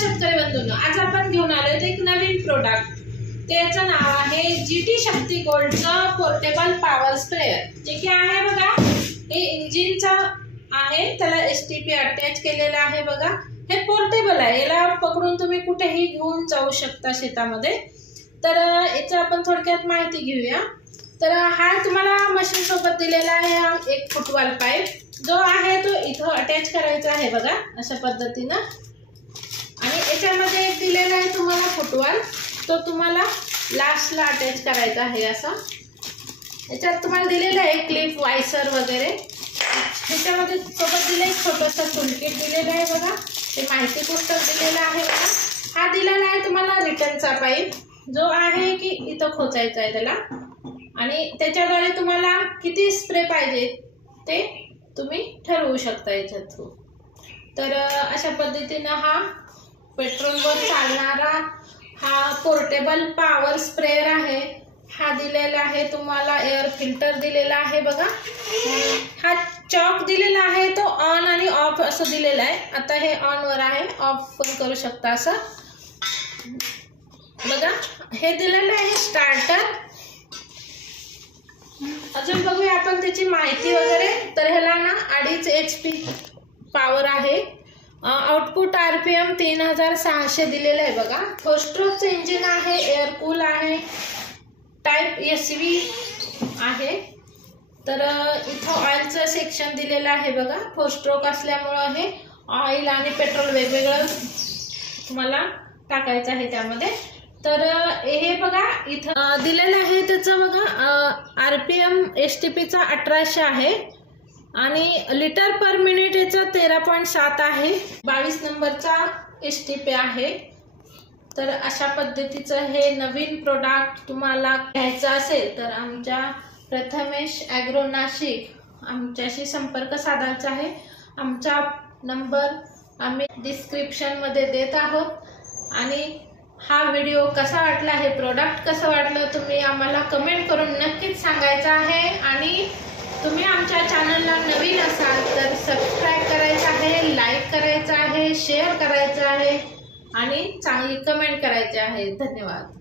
शेतकरी बंधूंनो, आज आपण घेऊन आलोय एक नवीन प्रोडक्ट. त्याचं नाव आहे GT शक्ती गोल्डचं पोर्टेबल पॉवर स्प्रेअर. जे की आहे बघा, हे इंजिनचं आहे, त्याला STP अटॅच केलेला आहे बघा. हे पोर्टेबल आहे, याला पकडून तुम्ही कुठेही घेऊन जाऊ शकता शेतामध्ये. तर याची आपण थोडक्यात माहिती घेऊया. तर हा तुम्हाला मशीन सोबत दिलेला आहे. हा 1 फुटवाल पाईप जो आहे तो इथं अटॅच करायचा आहे बघा, अशा पद्धतीनं. आणि याच्यामध्ये एक दिलेला आहे तुम्हाला फुटवाल, तो तुम्हाला लास्टला अटॅच करायचा आहे असा. याच्यात तुम्हाला दिलेला आहे क्लिप, वायसर वगैरे. ह्याच्यामध्ये सोबत दिलं एक छोटंसं टूलकिट दिलेलं आहे बघा, ते माहिती पुस्तक दिलेलं आहे बघा. हा दिलेला आहे तुम्हाला रिटर्नचा पाईप, जो आहे की इथं खोचायचा आहे त्याला. आणि त्याच्याद्वारे तुम्हाला किती स्प्रे पाहिजे ते तुम्ही ठरवू शकता याच्या थ्रू. तर अशा पद्धतीनं हा पेट्रोलवर चालणारा हा पोर्टेबल पॉवर स्प्रेअर आहे. हा दिलेला आहे तुम्हाला एअर फिल्टर दिलेला आहे बघा. हा चॉक दिलेला आहे, तो ऑन आणि ऑफ असं दिलेला आहे. आता हे ऑन वर आहे, ऑफ पण करू शकता असं बघा. हे दिलेलं आहे स्टार्टर. अजून बघूया आपण त्याची माहिती वगैरे. तर ह्याला ना 2.5 HP पॉवर आहे. आउटपुट RPM 3600 दिलेलं आहे बघा. 4 स्ट्रोकचं इंजिन आहे, एअर कूल आहे, टाईप SV आहे. तर इथं ऑइलचं सेक्शन दिलेलं आहे बघा. 4 स्ट्रोक असल्यामुळं हे ऑइल आणि पेट्रोल वेगवेगळं तुम्हाला टाकायचं आहे त्यामध्ये. तर हे बघा इथं दिलेलं आहे त्याचं बघा. RPM STPचा 1800 आहे आणि लिटर पर मिनिट याचा 13.7 आहे. 22 नंबरचा STP आहे. तर अशा पद्धतीचं हे नवीन प्रोडक्ट तुम्हाला घ्यायचं असेल तर आमच्या प्रथमेश ॲग्रो नाशिक आमच्याशी संपर्क साधायचा आहे. आमचा नंबर आम्ही डिस्क्रिप्शनमध्ये देत आहोत. आणि हा व्हिडिओ कसा वाटला, हे प्रोडक्ट कसं वाटलं, तुम्ही आम्हाला कमेंट करून नक्कीच सांगायचं आहे. आणि तुम्ही आमच्या चॅनलला नवीन असाल तर सबस्क्राईब करायचं आहे, लाईक करायचं आहे, शेअर करायचं आहे आणि चांगली कमेंट करायची आहे. धन्यवाद.